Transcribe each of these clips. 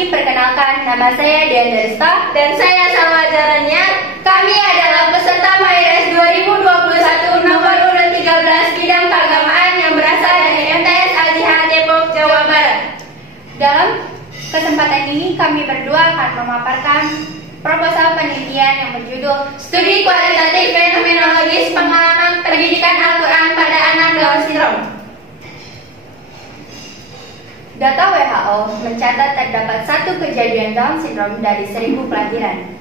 hormati, perkenalkan, nama saya Dian Darista dan saya Salma Jaranya. Kami adalah peserta MAIRES 2021 nomor urut 13 bidang keagamaan yang berasal dari MTS Al-Jihad Depok, Jawa Barat. Dalam kesempatan ini kami berdua akan memaparkan proposal penelitian yang berjudul Studi Kualitatif Fenomenologis Pengalaman Pendidikan Al-Quran pada Anak Down Syndrome. Data WHO mencatat terdapat 1 kejadian Down Syndrome dari 1000 kelahiran.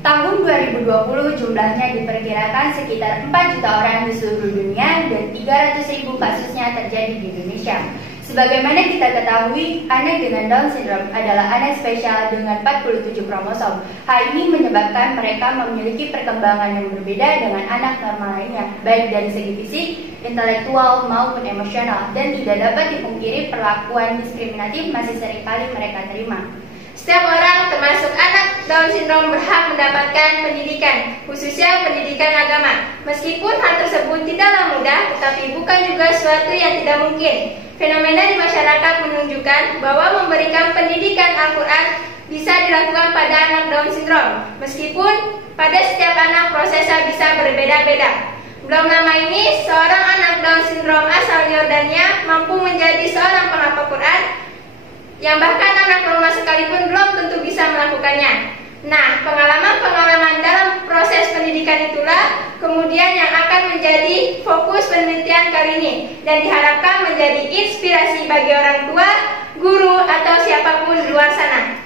Tahun 2020 jumlahnya diperkirakan sekitar 4 juta orang di seluruh dunia dan 300.000 kasusnya terjadi di Indonesia. Sebagaimana kita ketahui, anak dengan Down Syndrome adalah anak spesial dengan 47 kromosom. Hal ini menyebabkan mereka memiliki perkembangan yang berbeda dengan anak normal lainnya, baik dari segi fisik, intelektual, maupun emosional, dan tidak dapat dipungkiri perlakuan diskriminatif masih seringkali mereka terima. Setiap orang, termasuk anak Down Syndrome, berhak mendapatkan pendidikan, khususnya pendidikan agama. Meskipun hal tersebut tidaklah mudah, tetapi bukan juga suatu yang tidak mungkin. Fenomena di masyarakat menunjukkan bahwa memberikan pendidikan Al-Quran bisa dilakukan pada anak Down Syndrome, meskipun pada setiap anak prosesnya bisa berbeda-beda. Belum lama ini, seorang anak Down Syndrome asal Yordania mampu menjadi seorang penghafal Quran, yang bahkan anak normal sekalipun belum tentu bisa melakukannya. Nah, pengalaman-pengalaman dalam proses pendidikan itulah kemudian yang akan menjadi fokus penelitian kali ini dan diharapkan menjadi inspirasi bagi orang tua, guru, atau siapapun di luar sana.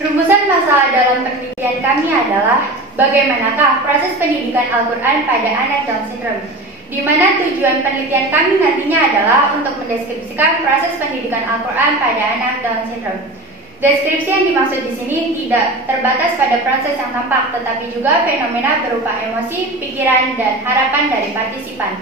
Rumusan masalah dalam penelitian kami adalah bagaimanakah proses pendidikan Al-Quran pada anak Down Syndrome, di mana tujuan penelitian kami nantinya adalah untuk mendeskripsikan proses pendidikan Al-Quran pada anak Down Syndrome. Deskripsi yang dimaksud di sini tidak terbatas pada proses yang tampak, tetapi juga fenomena berupa emosi, pikiran, dan harapan dari partisipan.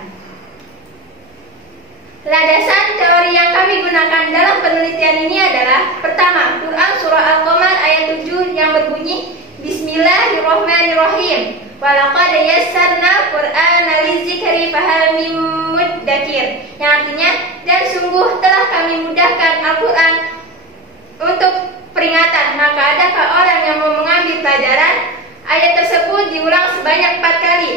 Landasan teori yang kami gunakan dalam penelitian ini adalah: pertama, Quran Surah Al-Qamar ayat 7 yang berbunyi Bismillahirrahmanirrahim. Walaqad yassarna Qur'ana lidzikri fahal min muddakir, yang artinya, dan sungguh telah kami mudahkan Al-Quran untuk peringatan, maka adakah orang yang mau mengambil pelajaran? Ayat tersebut diulang sebanyak 4 kali.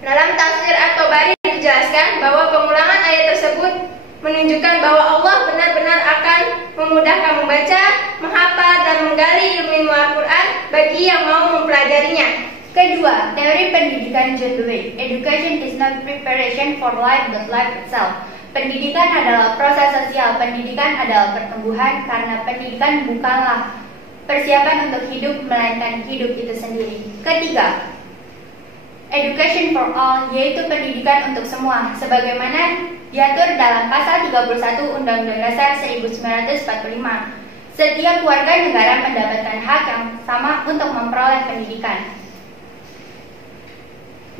Dalam tafsir At-Tabari dijelaskan bahwa pengulangan ayat tersebut menunjukkan bahwa Allah benar-benar akan memudahkan membaca, menghafal, dan menggali ilmu Al-Quran bagi yang mau mempelajarinya. Kedua, teori pendidikan John Dewey. Education is not preparation for life but life itself. Pendidikan adalah proses sosial, pendidikan adalah pertumbuhan, karena pendidikan bukanlah persiapan untuk hidup, melainkan hidup itu sendiri. Ketiga, education for all, yaitu pendidikan untuk semua, sebagaimana diatur dalam pasal 31 Undang-Undang Dasar 1945. Setiap warga negara mendapatkan hak yang sama untuk memperoleh pendidikan.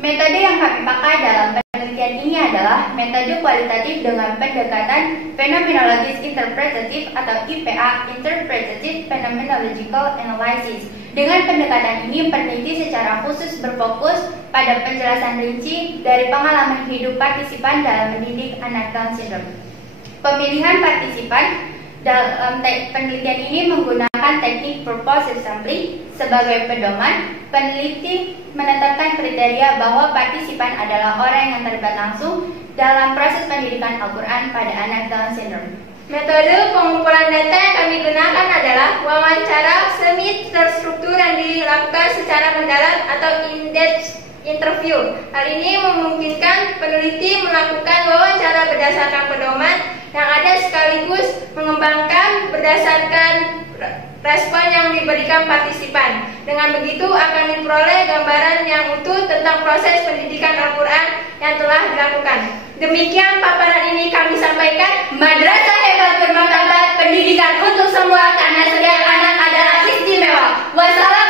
Metode yang kami pakai dalam penelitian ini adalah metode kualitatif dengan pendekatan Phenomenologis Interpretative atau IPA, Interpretative Phenomenological Analysis. Dengan pendekatan ini, peneliti secara khusus berfokus pada penjelasan rinci dari pengalaman hidup partisipan dalam mendidik anak Down Syndrome. Pemilihan partisipan dalam penelitian ini menggunakan teknik purposive sampling sebagai pedoman. Peneliti menetapkan kriteria bahwa partisipan adalah orang yang terlibat langsung dalam proses pendidikan Al-Quran pada anak Down Syndrome. Metode pengumpulan data yang kami gunakan adalah wawancara semi terstruktur yang dilakukan secara mendalam atau in-depth interview. Hal ini memungkinkan peneliti melakukan wawancara berdasarkan pedoman yang ada sekaligus mengembangkan berdasarkan respon yang diberikan partisipan. Dengan begitu akan diperoleh gambaran yang utuh tentang proses pendidikan Al-Quran yang telah dilakukan. Demikian paparan ini kami sampaikan. Madrasah hebat bermartabat, pendidikan untuk semua karena setiap anak adalah istimewa. Wassalam.